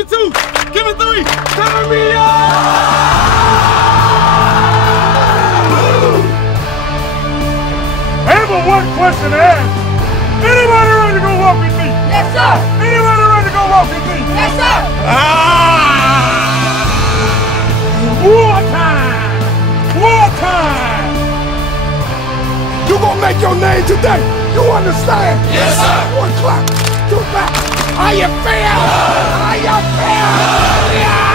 me 2. Give me 3. Turn me up. I have a one question to ask. Anybody ready to go walk with me? Yes, sir. Anybody ready to go walk with me? Yes, sir. War time! War time! You gonna make your name today. You understand? Yes, sir. 1 o'clock. 2 o'clock. How you feel? How you feel? Yeah!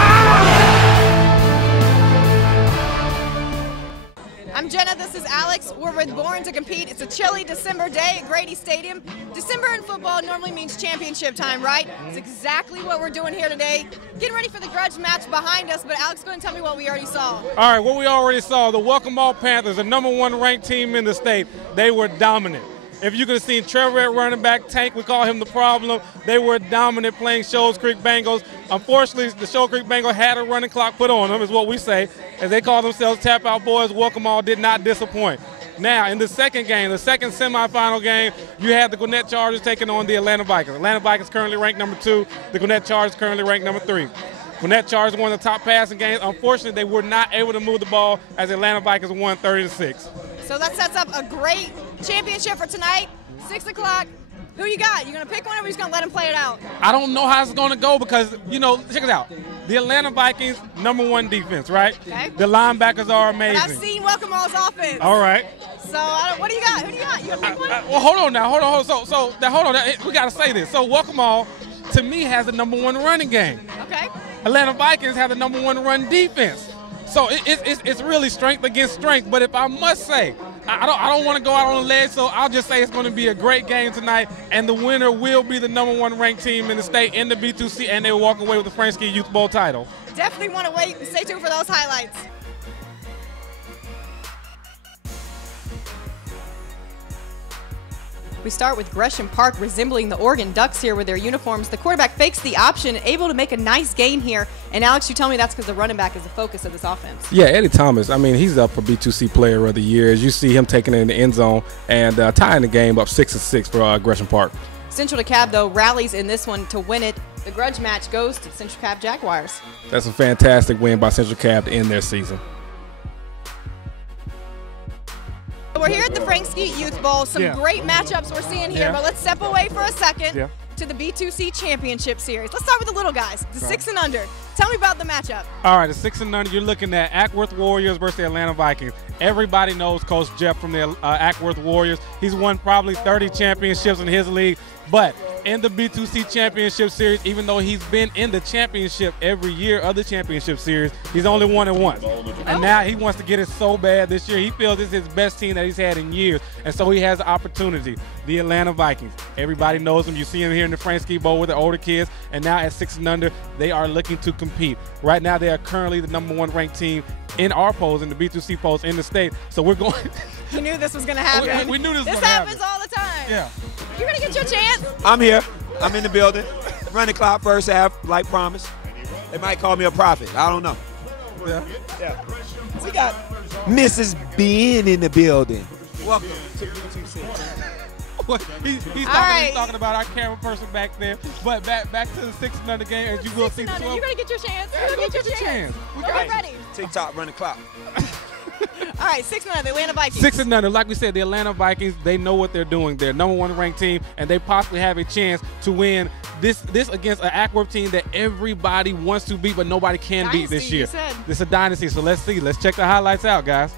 I'm Jenna, this is Alex. We're with Born to Compete. It's a chilly December day at Grady Stadium. December in football normally means championship time, right? It's exactly what we're doing here today. Getting ready for the grudge match behind us, but Alex, go ahead and tell me what we already saw. All right, what we already saw, the Welcome All Panthers, the #1 ranked team in the state, they were dominant. If you could have seen Trevor at running back, Tank, we call him the problem. They were dominant playing Shoals Creek Bengals. Unfortunately, the Shoals Creek Bengals had a running clock put on them, is what we say. As they call themselves Tap Out Boys, Welcome All did not disappoint. Now, in the second game, the second semifinal game, you had the Gwinnett Chargers taking on the Atlanta Vikings. Atlanta Vikings currently ranked #2. The Gwinnett Chargers currently ranked #3. Gwinnett Chargers won the top passing games. Unfortunately, they were not able to move the ball as the Atlanta Vikings won 30-6. So that sets up a great championship for tonight, 6 o'clock. Who you got? You gonna pick one or are we just gonna let them play it out? I don't know how it's going to go because, you know, check it out. The Atlanta Vikings, #1 defense, right? Okay. The linebackers are amazing. But I've seen Welcome All's offense. All right. So what do you got? Who do you got? You gonna pick one? Well, hold on now. Hold on. We got to say this. So Welcome All, to me, has the #1 running game. Okay. Atlanta Vikings have the #1 run defense. So it's really strength against strength. But if I must say, I don't want to go out on a ledge, so I'll just say it's going to be a great game tonight, and the winner will be the #1 ranked team in the state in the B2C, and they will walk away with the Frank Ski Youth Bowl title. Definitely want to wait and stay tuned for those highlights. We start with Gresham Park resembling the Oregon Ducks here with their uniforms. The quarterback fakes the option, able to make a nice gain here. And Alex, you tell me that's because the running back is the focus of this offense. Yeah, Eddie Thomas, I mean, he's up for B2C Player of the Year. As you see him taking it in the end zone and tying the game up 6-6 for Gresham Park. Central DeKalb, though, rallies in this one to win it. The grudge match goes to Central DeKalb Jaguars. That's a fantastic win by Central DeKalb to end their season. We're here at the Frank Ski Youth Bowl. Some great matchups we're seeing here, but let's step away for a second to the B2C Championship Series. Let's start with the little guys, the 6 and under. Tell me about the matchup. All right, the 6 and under, you're looking at Ackworth Warriors versus the Atlanta Vikings. Everybody knows Coach Jeff from the Ackworth Warriors. He's won probably 30 championships in his league. But in the B2C Championship Series, even though he's been in the championship every year of the championship series, he's only won it once. And now he wants to get it so bad this year. He feels this is his best team that he's had in years. And so he has the opportunity. The Atlanta Vikings. Everybody knows them. You see them here in the Frank Ski Bowl with the older kids. And now at 6 and under, they are looking to compete. Right now, they are currently the #1 ranked team in our polls, in the B2C polls in the state. So we're going. You knew this was going to happen. We knew this was going This to happen. happens all the time. Yeah. You're going to get your chance. I'm here. I'm in the building. Running clock first half, like promised. They might call me a prophet. I don't know. Yeah. We got Mrs. Bean in the building. Welcome to B2C. He's talking about our camera person back there. But back to the 6 and under game, as you will see. You're going to get your chance. You're going to get your chance. Get ready. TikTok running clock. All right, 6 and under, the Atlanta Vikings. 6 and under, like we said, the Atlanta Vikings, they know what they're doing. They're #1 ranked team, and they possibly have a chance to win this against an Ackworth team that everybody wants to beat, but nobody can beat this year. This is a dynasty, so let's see. Let's check the highlights out, guys.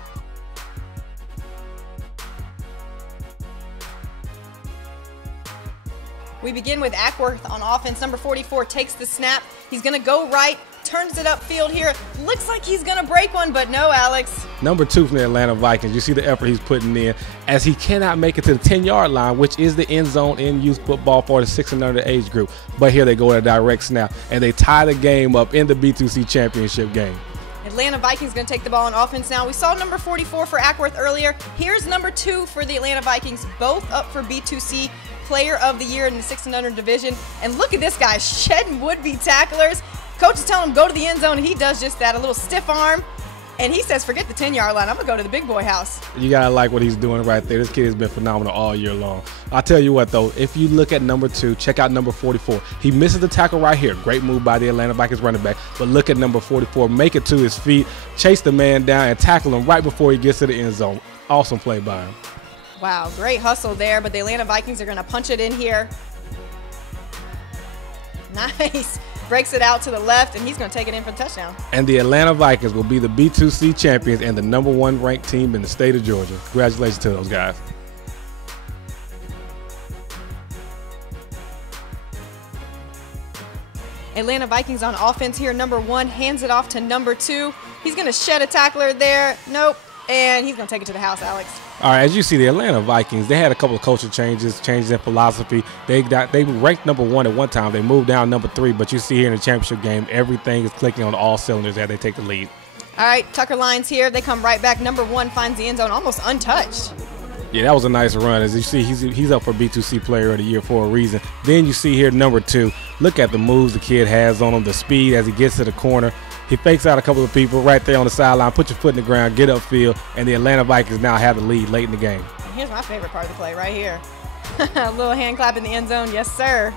We begin with Ackworth on offense. Number 44 takes the snap. He's going to go right, turns it upfield here. Looks like he's going to break one, but no, Alex. #2 from the Atlanta Vikings. You see the effort he's putting in as he cannot make it to the 10-yard line, which is the end zone in youth football for the 6 and under age group. But here they go at a direct snap, and they tie the game up in the B2C championship game. Atlanta Vikings going to take the ball on offense now. We saw number 44 for Ackworth earlier. Here's number 2 for the Atlanta Vikings, both up for B2C Player of the Year in the 6 and under division. And look at this guy shedding would-be tacklers. Coach is telling him go to the end zone, and he does just that. A little stiff arm. And he says, forget the 10-yard line. I'm going to go to the big boy house. You got to like what he's doing right there. This kid has been phenomenal all year long. I'll tell you what, though. If you look at number 2, check out number 44. He misses the tackle right here. Great move by the Atlanta Vikings running back. But look at number 44. Make it to his feet, chase the man down, and tackle him right before he gets to the end zone. Awesome play by him. Wow, great hustle there. But the Atlanta Vikings are going to punch it in here. Nice. Breaks it out to the left, and he's going to take it in for the touchdown. And the Atlanta Vikings will be the B2C champions and the number 1 ranked team in the state of Georgia. Congratulations to those guys. Atlanta Vikings on offense here. Number 1 hands it off to number 2. He's going to shed a tackler there. Nope. And he's going to take it to the house, Alex. All right, as you see, the Atlanta Vikings, they had a couple of culture changes in philosophy. They ranked number 1 at one time. They moved down number 3, but you see here in the championship game, everything is clicking on all cylinders as they take the lead. All right, Tucker Lions here. They come right back. Number 1 finds the end zone almost untouched. Yeah, that was a nice run. As you see, he's up for B2C Player of the Year for a reason. Then you see here number 2. Look at the moves the kid has on him, the speed as he gets to the corner. He fakes out a couple of people right there on the sideline, put your foot in the ground, get upfield, and the Atlanta Vikings now have the lead late in the game. And here's my favorite part of the play right here. A little hand clap in the end zone. Yes, sir.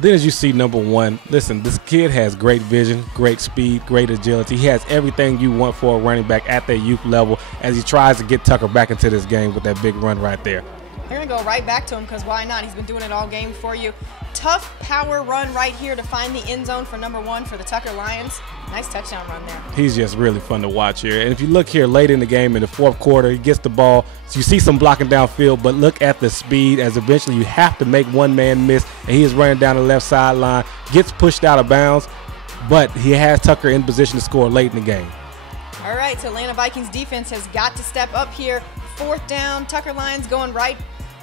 Then as you see number 1, listen, this kid has great vision, great speed, great agility. He has everything you want for a running back at that youth level as he tries to get Tucker back into this game with that big run right there. They're going to go right back to him because why not? He's been doing it all game for you. Tough power run right here to find the end zone for number 1 for the Tucker Lions. Nice touchdown run there. He's just really fun to watch here. And if you look here late in the game in the 4th quarter, he gets the ball. So you see some blocking downfield, but look at the speed as eventually you have to make one man miss. And he is running down the left sideline, gets pushed out of bounds, but he has Tucker in position to score late in the game. All right, so Atlanta Vikings defense has got to step up here. 4th down, Tucker Lions going right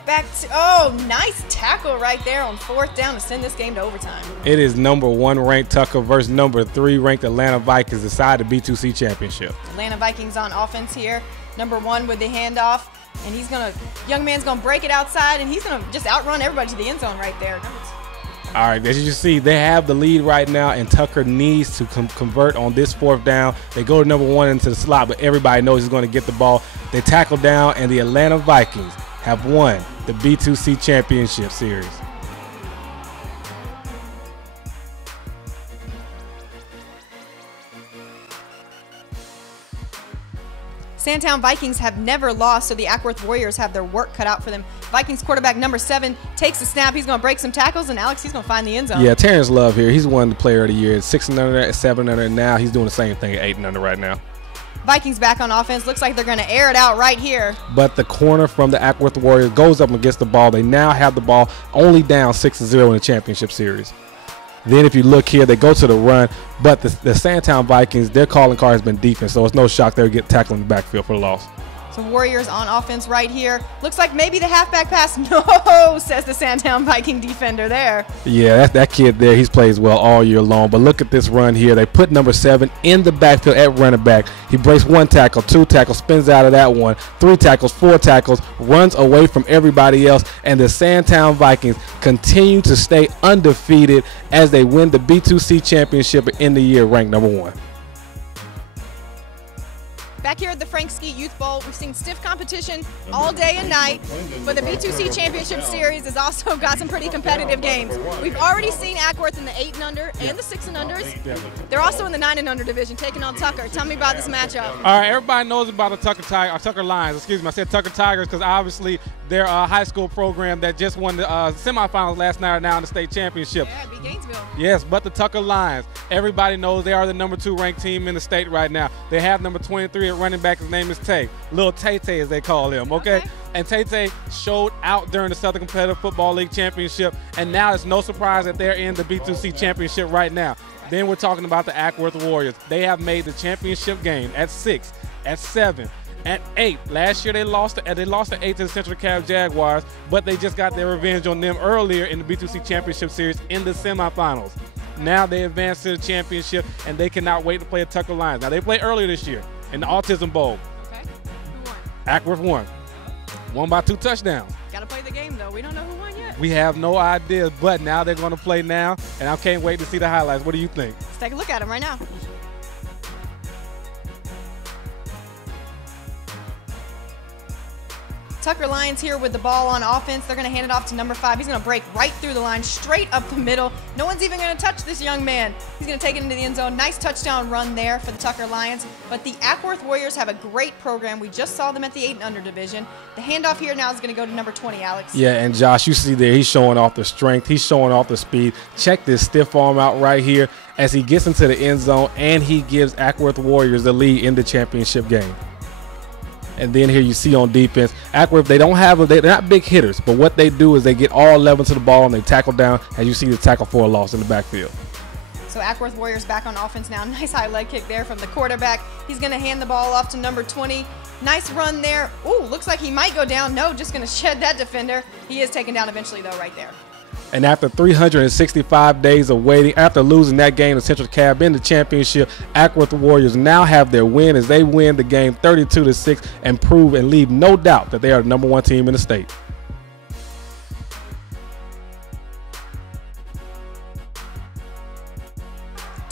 back to, oh, nice tackle right there on 4th down to send this game to overtime. It is number 1 ranked Tucker versus number 3 ranked Atlanta Vikings decide the B2C championship. Atlanta Vikings on offense here. Number 1 with the handoff, and he's gonna, young man's gonna break it outside, and he's gonna just outrun everybody to the end zone right there. All right, as you see, they have the lead right now, and Tucker needs to convert on this 4th down. They go to number 1 into the slot, but everybody knows he's going to get the ball. They tackle down, and the Atlanta Vikings have won the B2C Championship Series. Sandtown Vikings have never lost, so the Ackworth Warriors have their work cut out for them. Vikings quarterback number 7 takes the snap. He's going to break some tackles, and Alex, he's going to find the end zone. Yeah, Terrence Love here. He's won the Player of the Year. 6-0, 7-0, and now he's doing the same thing at 8-0 right now. Vikings back on offense. Looks like they're going to air it out right here. But the corner from the Ackworth Warriors goes up and gets the ball. They now have the ball only down 6-0 in the championship series. Then if you look here, they go to the run, but the Sandtown Vikings, their calling card has been defense, so it's no shock they would get tackled in the backfield for the loss. So Warriors on offense right here. Looks like maybe the halfback pass. No, says the Sandtown Viking defender there. Yeah, that kid there, he's plays well all year long. But look at this run here. They put number 7 in the backfield at running back. He breaks 1 tackle, 2 tackles, spins out of that one, 3 tackles, 4 tackles, runs away from everybody else. And the Sandtown Vikings continue to stay undefeated as they win the B2C championship and end the year ranked number 1. Back here at the Frank Skeet Youth Bowl, we've seen stiff competition all day and night, but the B2C Championship Series has also got some pretty competitive games. We've already seen Ackworth in the 8 and under and the 6 and unders. They're also in the 9 and under division, taking on Tucker. Tell me about this matchup. All right, everybody knows about the Tucker Lions. Excuse me, I said Tucker Tigers because obviously they're a high school program that just won the semifinals last night, now in the state championship. Yeah, beat Gainesville. Yes, but the Tucker Lions, everybody knows they are the number 2 ranked team in the state right now. They have number 23 at running back. His name is Tay. Little Tay-Tay, as they call him, okay? And Tay-Tay showed out during the Southern Competitive Football League Championship, and now it's no surprise that they're in the B2C Championship right now. Then we're talking about the Ackworth Warriors. They have made the championship game at 6, at 7, at 8. Last year they lost to 8 to the Central Cab Jaguars, but they just got their revenge on them earlier in the B2C Championship Series in the semifinals. Now they advance to the championship, and they cannot wait to play the Tucker Lions. Now they played earlier this year in the Autism Bowl. Okay, who won? Ackworth won by 2 touchdowns. Got to play the game, though. We don't know who won yet. We have no idea, but now they're going to play now, and I can't wait to see the highlights. What do you think? Let's take a look at them right now. Tucker Lions here with the ball on offense. They're going to hand it off to number 5. He's going to break right through the line, straight up the middle. No one's even going to touch this young man. He's going to take it into the end zone. Nice touchdown run there for the Tucker Lions. But the Ackworth Warriors have a great program. We just saw them at the 8 and under division. The handoff here now is going to go to number 20, Alex. Yeah, and Josh, you see there, he's showing off the strength. He's showing off the speed. Check this stiff arm out right here as he gets into the end zone, and he gives Ackworth Warriors the lead in the championship game. And then here you see on defense, Ackworth, they're not big hitters, but what they do is they get all 11 to the ball and they tackle down, as you see the tackle for a loss in the backfield. So Ackworth Warriors back on offense now. Nice high leg kick there from the quarterback. He's going to hand the ball off to number 20. Nice run there. Ooh, looks like he might go down. No, just going to shed that defender. He is taken down eventually, though, right there. And after 365 days of waiting, after losing that game to Central DeKalb in the championship, Ackworth Warriors now have their win as they win the game 32-6 and prove and leave no doubt that they are the #1 team in the state.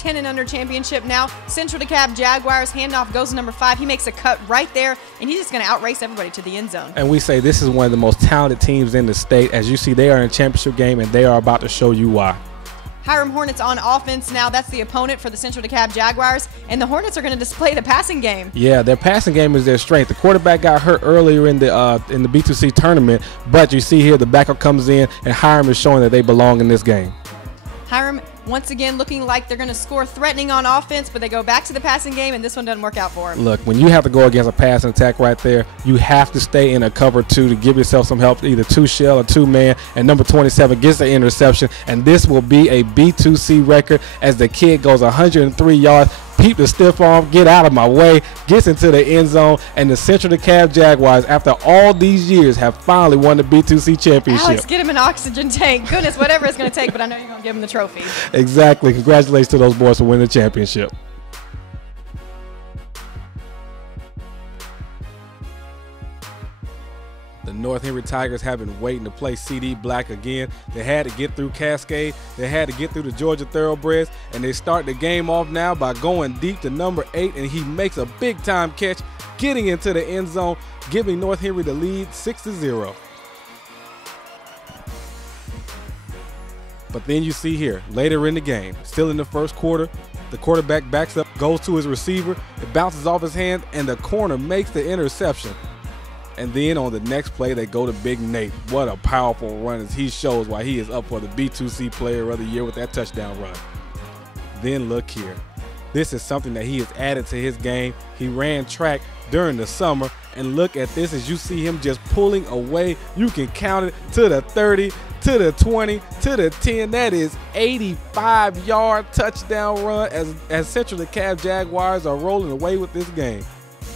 And under championship now. Central DeKalb Jaguars, handoff goes to number 5. He makes a cut right there, and he's just going to outrace everybody to the end zone. And we say this is one of the most talented teams in the state. As you see, they are in a championship game, and they are about to show you why. Hiram Hornets on offense now. That's the opponent for the Central DeKalb Jaguars, and the Hornets are going to display the passing game. Yeah, their passing game is their strength. The quarterback got hurt earlier in the B2C tournament, but you see here the backup comes in, and Hiram is showing that they belong in this game. Hiram, once again, looking like they're going to score threatening on offense, but they go back to the passing game, and this one doesn't work out for him. Look, when you have to go against a passing attack right there, you have to stay in a cover 2 to give yourself some help, either 2-shell or 2-man, and number 27 gets the interception, and this will be a B2C record as the kid goes 103 yards. Peep the stiff arm, get out of my way, gets into the end zone, and the Central DeKalb Jaguars, after all these years, have finally won the B2C championship. Alex, get him an oxygen tank. Goodness, whatever it's going to take, but I know you're going to give him the trophy. Exactly. Congratulations to those boys for winning the championship. The North Henry Tigers have been waiting to play CD Black again. They had to get through Cascade. They had to get through the Georgia Thoroughbreds. And they start the game off now by going deep to number 8. And he makes a big-time catch, getting into the end zone, giving North Henry the lead 6-0. But then you see here, later in the game, still in the first quarter, the quarterback backs up, goes to his receiver. It bounces off his hand, and the corner makes the interception. And then on the next play, they go to Big Nate. What a powerful run as he shows why he is up for the B2C Player of the Year with that touchdown run. Then look here. This is something that he has added to his game. He ran track during the summer. And look at this as you see him just pulling away. You can count it to the 30, to the 20, to the 10. That is 85-yard touchdown run as Central DeKalb Jaguars are rolling away with this game.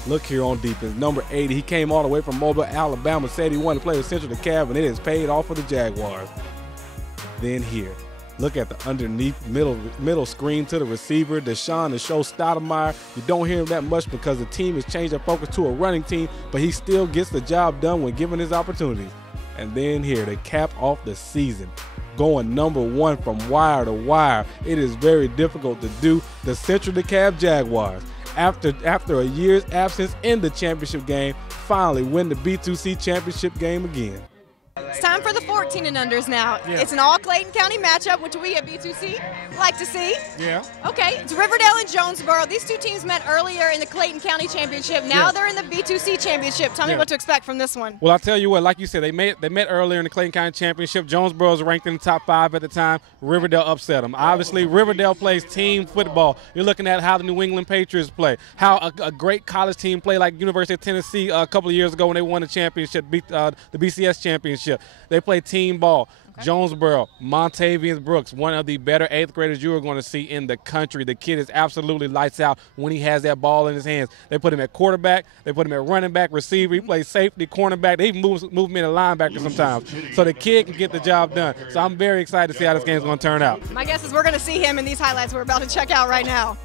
Look here on defense, number 80. He came all the way from Mobile, Alabama, said he wanted to play with Central DeKalb, and it has paid off for the Jaguars. Then here, look at the underneath middle screen to the receiver, Deshaun to show Stoudemire. You don't hear him that much because the team has changed their focus to a running team, but he still gets the job done when given his opportunities. And then here, they cap off the season, going number 1 from wire to wire. It is very difficult to do. The Central DeKalb Jaguars, after a year's absence in the championship game, finally win the B2C championship game again. It's time for the 14 and unders now. Yeah. It's an all Clayton County matchup, which we at B2C like to see. Yeah. Okay, it's Riverdale and Jonesboro. These two teams met earlier in the Clayton County Championship. Now they're in the B2C Championship. Tell me what to expect from this one. Well, I'll tell you what, like you said, they met earlier in the Clayton County Championship. Jonesboro was ranked in the top 5 at the time. Riverdale upset them. Obviously, Riverdale plays team football. You're looking at how the New England Patriots play, how a great college team play like University of Tennessee a couple of years ago when they won the championship, the BCS championship. They play team ball. Okay. Jonesboro, Montavious Brooks, one of the better 8th graders you are going to see in the country. The kid is absolutely lights out when he has that ball in his hands. They put him at quarterback. They put him at running back, receiver. He plays safety, cornerback. They even move him into linebacker sometimes. So the kid can get the job done. So I'm very excited to see how this game's going to turn out. My guess is we're going to see him in these highlights we're about to check out right now.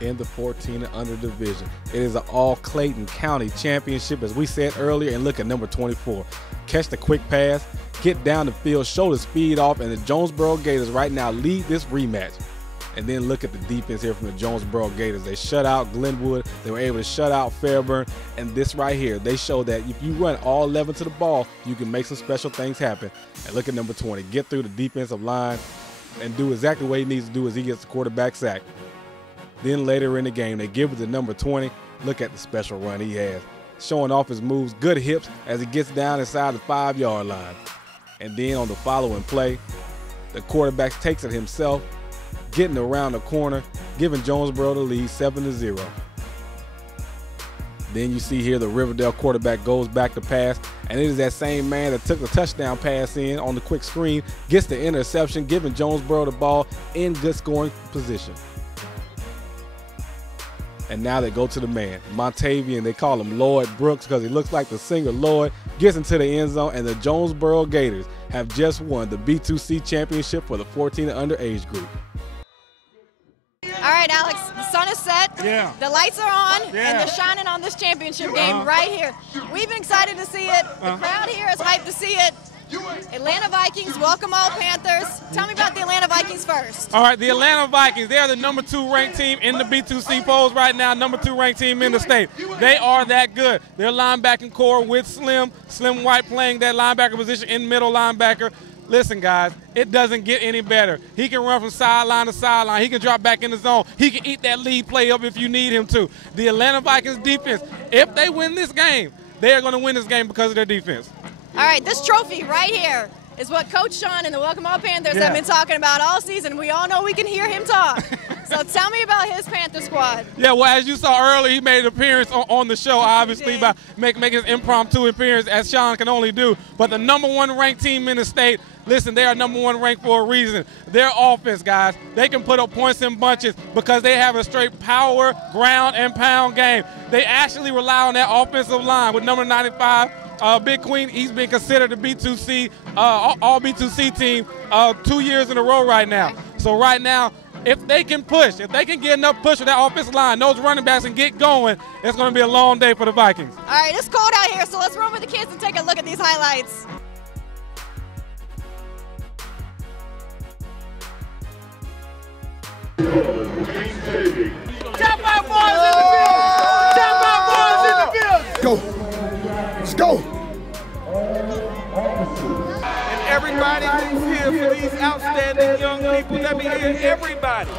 In the 14 and under division, it is an all Clayton County championship, as we said earlier. And look at number 24, catch the quick pass, get down the field, show the speed off, and the Jonesboro Gators right now lead this rematch. And then look at the defense here from the Jonesboro Gators. They shut out Glenwood. They were able to shut out Fairburn. And this right here, they show that if you run all 11 to the ball, you can make some special things happen. And look at number 20. Get through the defensive line and do exactly what he needs to do as he gets the quarterback sack. Then later in the game, they give it to number 20. Look at the special run he has. Showing off his moves, good hips as he gets down inside the 5-yard line. And then on the following play, the quarterback takes it himself, getting around the corner, giving Jonesboro the lead 7-0. Then you see here the Riverdale quarterback goes back to pass, and it is that same man that took the touchdown pass in on the quick screen, gets the interception, giving Jonesboro the ball in good scoring position. And now they go to the man, Montavian. They call him Lloyd Brooks because he looks like the singer Lloyd. Gets into the end zone, and the Jonesboro Gators have just won the B2C championship for the 14 and under age group. All right, Alex, the sun is set. Yeah. The lights are on, Yeah. and they're shining on this championship game right here. We've been excited to see it. The crowd here is hyped to see it. Atlanta Vikings, welcome all Panthers. Tell me about the Atlanta Vikings first. All right, the Atlanta Vikings, they are the number 2 ranked team in the B2C polls right now, number 2 ranked team in the state. They are that good. Their linebacking core with Slim White playing that linebacker position in middle linebacker. Listen, guys, it doesn't get any better. He can run from sideline to sideline. He can drop back in the zone. He can eat that lead play up if you need him to. The Atlanta Vikings defense, if they win this game, they are going to win this game because of their defense. All right, this trophy right here is what Coach Sean and the Welcome All Panthers have been talking about all season. We all know we can hear him talk. So tell me about his Panther squad. Yeah, well, as you saw earlier, he made an appearance on the show, obviously, by making his impromptu appearance, as Sean can only do. But the number 1 ranked team in the state, listen, they are number 1 ranked for a reason. Their offense, guys, they can put up points in bunches because they have a straight power, ground, and pound game. They actually rely on that offensive line with number 95, Big Queen. He's been considered a B2C, all B2C team 2 years in a row right now. So right now, if they can push, if they can get enough push with that offensive line, those running backs and get going, it's going to be a long day for the Vikings. All right, it's cold out here, so let's run with the kids and take a look at these highlights. Top 5 boys in the field! Top 5 boys in the field! Go! Let's go! And everybody who's here for these outstanding young people, let me hear everybody.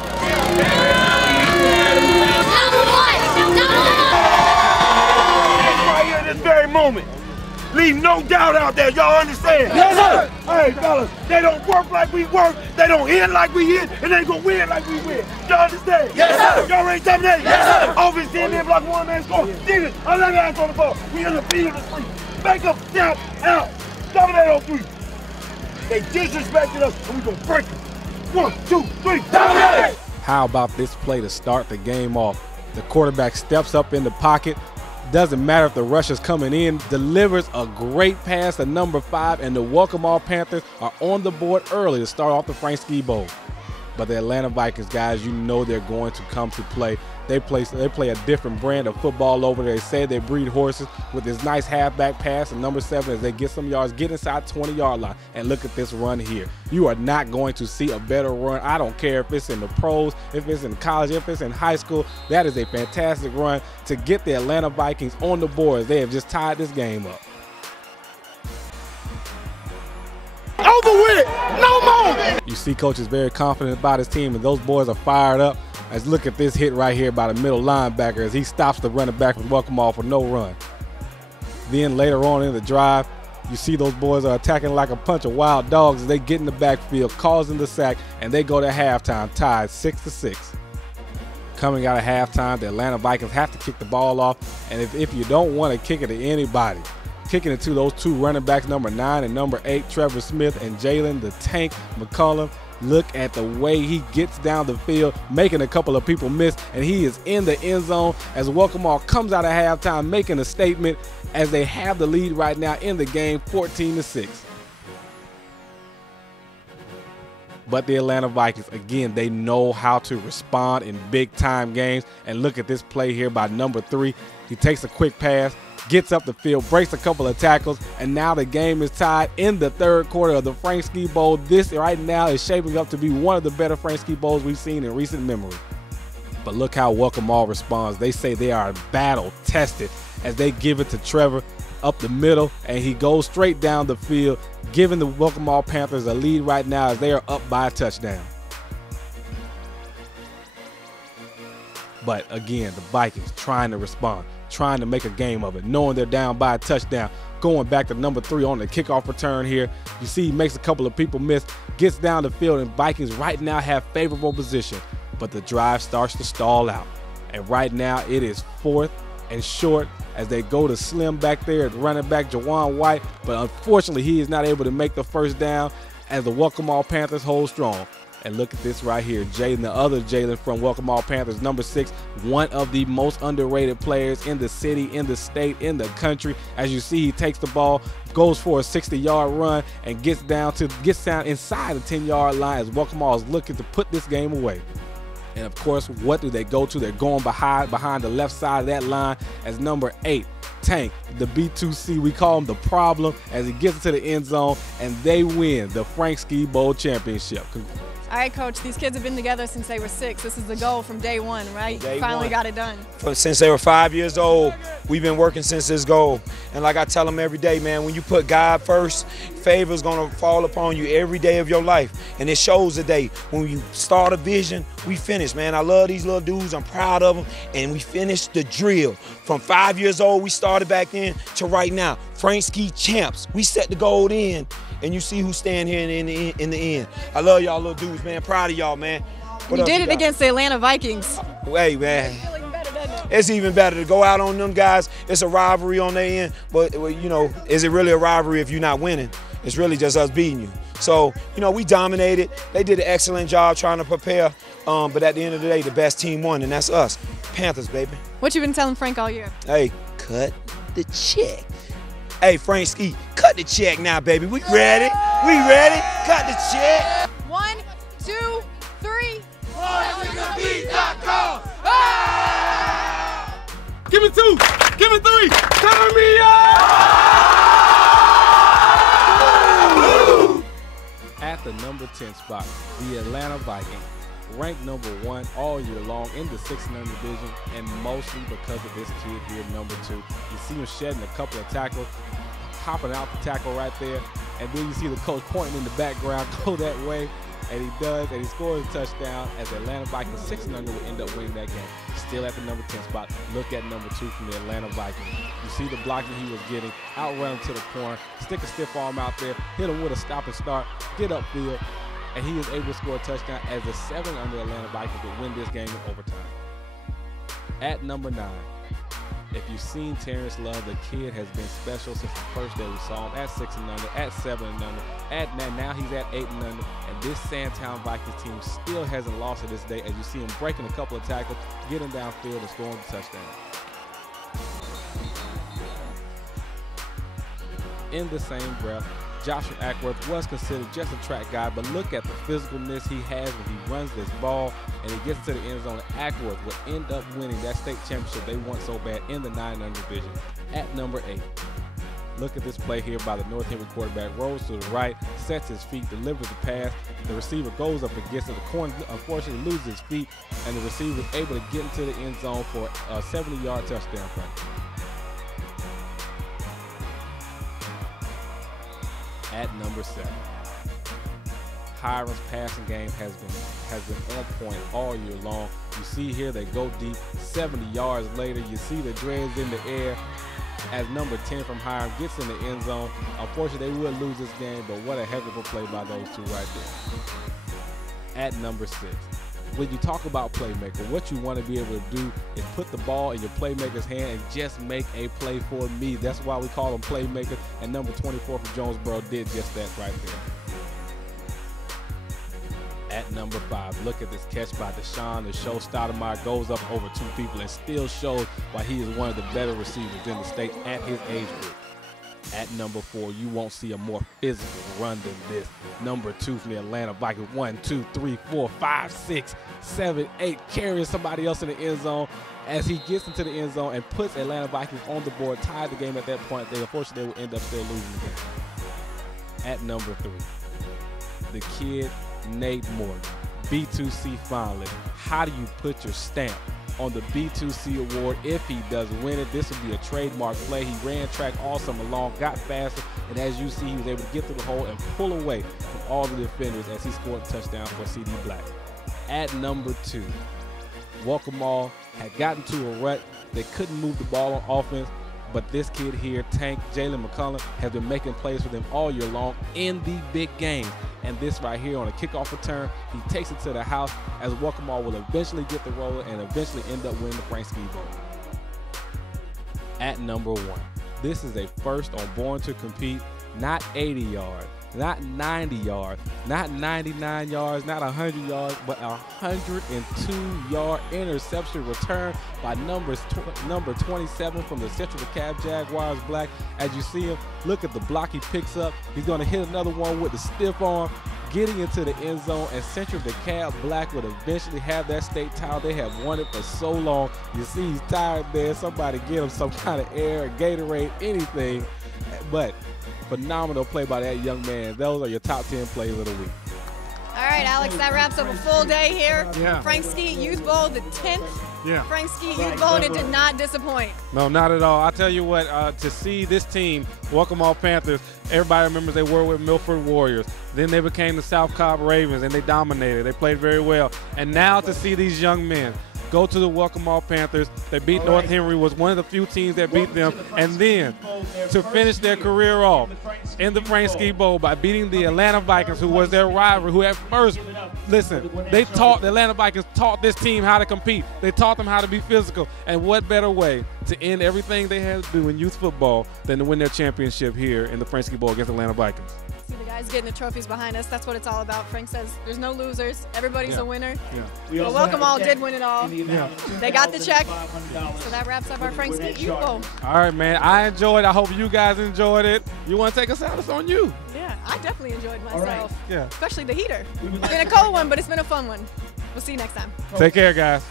Right here in this very moment. Leave no doubt out there, y'all understand? Yes, sir. Hey, fellas, they don't work like we work, they don't hit like we hit, and they gonna win like we win. Y'all understand? Yes, sir. Y'all ready to dominate? Yes, sir. Offense, 10 men block, 1 man score. Defense, 11 guys on the ball. We in the field of sleep. Make them snap out. Dominate on 3. They disrespected us, and we gonna break them. 1, 2, 3, dominate! How about this play to start the game off? The quarterback steps up in the pocket. Doesn't matter if the rush is coming in, delivers a great pass to number 5, and the Welcome All Panthers are on the board early to start off the Frank Ski Bowl. But the Atlanta Vikings, guys, you know they're going to come to play. They play a different brand of football over there. They say they breed horses with this nice halfback pass and number 7 as they get some yards, get inside 20-yard line. And look at this run here. You are not going to see a better run. I don't care if it's in the pros, if it's in college, if it's in high school. That is a fantastic run to get the Atlanta Vikings on the board. They have just tied this game up. Over with it! No more! You see Coach is very confident about his team, and those boys are fired up. As look at this hit right here by the middle linebacker as he stops the running back with Welcome All for no run. Then later on in the drive, you see those boys are attacking like a bunch of wild dogs as they get in the backfield, causing the sack, and they go to halftime tied 6-6. Coming out of halftime, the Atlanta Vikings have to kick the ball off, and if you don't want to kick it to anybody, kicking it to those 2 running backs, number 9 and number 8, Trevor Smith and Jalen the Tank McCollum. Look at the way he gets down the field, making a couple of people miss, and he is in the end zone as Welcome All comes out of halftime, making a statement as they have the lead right now in the game, 14-6. But the Atlanta Vikings, again, they know how to respond in big-time games. And look at this play here by number 3. He takes a quick pass, gets up the field, breaks a couple of tackles, and now the game is tied in the third quarter of the Frank Ski Bowl. This right now is shaping up to be one of the better Frank Ski Bowls we've seen in recent memory. But look how Welcome All responds. They say they are battle-tested as they give it to Trevor up the middle, and he goes straight down the field, giving the Welcome All Panthers a lead right now as they are up by a touchdown. But again, the Vikings trying to respond, trying to make a game of it, knowing they're down by a touchdown, going back to number 3 on the kickoff return here. You see he makes a couple of people miss, gets down the field, and Vikings right now have favorable position. But the drive starts to stall out. And right now it is 4th and short as they go to Slim back there at running back Jawan White. But unfortunately, he is not able to make the first down as the Welcome All Panthers hold strong. And look at this right here. Jalen, the other Jalen from Welcome All Panthers, number 6, one of the most underrated players in the city, in the state, in the country. As you see, he takes the ball, goes for a 60-yard run, and gets down inside the 10-yard line as Welcome All is looking to put this game away. And of course, what do they go to? They're going behind the left side of that line as number 8, Tank, the B2C, we call him the problem, as he gets into the end zone, and they win the Frank Ski Bowl championship. All right, Coach, these kids have been together since they were 6. This is the goal from day one, right? Day Finally one. got it done. Since they were 5 years old, we've been working since this goal. And like I tell them every day, man, when you put God first, favor's gonna fall upon you every day of your life. And it shows today. When you start a vision, we finish, man. I love these little dudes. I'm proud of them. And we finished the drill. From 5 years old, we started back then, to right now. Frank Ski champs. We set the goal in. And you see who's standing here in the end. I love y'all little dudes, man. Proud of y'all, man. You did it against the Atlanta Vikings. Hey, man. Feeling better, doesn't it? It's even better to go out on them guys. It's a rivalry on their end. But, you know, is it really a rivalry if you're not winning? It's really just us beating you. So, you know, we dominated. They did an excellent job trying to prepare. But at the end of the day, the best team won, and that's us. Panthers, baby. What you been telling Frank all year? Hey, cut the check. Hey, Frank Ski, cut the check now, baby. We ready. We ready. Cut the check. 1, 2, 3. Give me 2, give me 3, turn me up! At the number 10 spot, the Atlanta Vikings, ranked number 1 all year long in the 6-9 division, and mostly because of this kid here, number 2. You see him shedding a couple of tackles, hopping out the tackle right there, and then you see the coach pointing in the background, go that way, and he does, and he scores a touchdown as the Atlanta Vikings 6-0 will end up winning that game. Still at the number 10 spot. Look at number 2 from the Atlanta Vikings. You see the blocking he was getting, outrun him to the corner, stick a stiff arm out there, hit him with a stop and start, get upfield, and he is able to score a touchdown as the 7-0 Atlanta Vikings will win this game in overtime. At number 9, if you've seen Terrence Love, the kid has been special since the first day we saw him at 6-0, at 7-0, now he's at 8-0, and this Sandtown Vikings team still hasn't lost to this day as you see him breaking a couple of tackles, getting downfield and scoring the touchdown. In the same breath, Joshua Ackworth was considered just a track guy, but look at the physicalness he has when he runs this ball and he gets to the end zone. Ackworth will end up winning that state championship they want so bad in the 9-0 division. At number 8, look at this play here by the North Henry quarterback. Rolls to the right, sets his feet, delivers the pass. The receiver goes up against it. The corner unfortunately loses his feet, and the receiver is able to get into the end zone for a 70-yard touchdown play. At number 7, Hiram's passing game has been on point all year long. You see here they go deep. 70 yards later, you see the dreads in the air as number 10 from Hiram gets in the end zone. Unfortunately, they would lose this game, but what a heck of a play by those two right there. At number 6, when you talk about playmaker, what you want to be able to do is put the ball in your playmaker's hand and just make a play for me. That's why we call them playmakers, and number 24 from Jonesboro did just that right there. At number 5, look at this catch by Deshaun to show Stoudemire goes up over 2 people and still shows why he is one of the better receivers in the state at his age group. At number 4, you won't see a more physical run than this. Number 2 from the Atlanta Vikings. 1, 2, 3, 4, 5, 6, 7, 8. Carrying somebody else in the end zone as he gets into the end zone and puts Atlanta Vikings on the board, tied the game at that point. Unfortunately, they will end up still losing the game. At number 3, the kid Nate Morgan, B2C finalist. How do you put your stamp on the B2C award if he does win it? This would be a trademark play. He ran track all summer long, got faster, and as you see, he was able to get through the hole and pull away from all the defenders as he scored a touchdown for CD Black. At number 2, Welcome had gotten to a rut. They couldn't move the ball on offense, but this kid here, Tank Jalen McCullum, has been making plays for them all year long in the big games. And this right here on a kickoff return, he takes it to the house as Welcome will eventually get the roll and eventually end up winning the Frank Ski Bowl. At number 1, this is a first on Born to Compete, not 80 yards, not 90 yards, not 99 yards, not 100 yards, but a 102-yard interception return by number 27 from the Central DeKalb Jaguars Black. As you see him, look at the block he picks up. He's going to hit another one with the stiff arm, getting into the end zone, and Central DeKalb Black would eventually have that state title they have wanted for so long. You see he's tired there. Somebody get him some kind of air, Gatorade, anything. But phenomenal play by that young man. Those are your top 10 plays of the week. All right, Alex, that wraps up a full day here. Yeah. Frank Ski Youth Bowl, the 10th Frank Ski Youth Bowl, and it did not disappoint. No, not at all. I tell you what, to see this team, Welcome Panthers, everybody remembers they were with Milford Warriors. Then they became the South Cobb Ravens, and they dominated. They played very well. And now to see these young men go to the Welcome Panthers. They beat North Henry, was one of the few teams that beat them. And then to finish their career off in the Frank Ski Bowl by beating the Atlanta Vikings, who was their rival, who at first, listen, the Atlanta Vikings taught this team how to compete. They taught them how to be physical. And what better way to end everything they had to do in youth football than to win their championship here in the Frank Ski Bowl against the Atlanta Vikings. See the guys getting the trophies behind us. That's what it's all about. Frank says there's no losers. Everybody's a winner. Yeah. But Welcome did win it all. They got the check. So that wraps up our Frank Ski Youth Bowl. All right, man. I enjoyed it. I hope you guys enjoyed it. You want to take us out? It's on you. Yeah, I definitely enjoyed myself. Yeah. Especially the heater. It's been a cold one, but it's been a fun one. We'll see you next time. Take care, guys.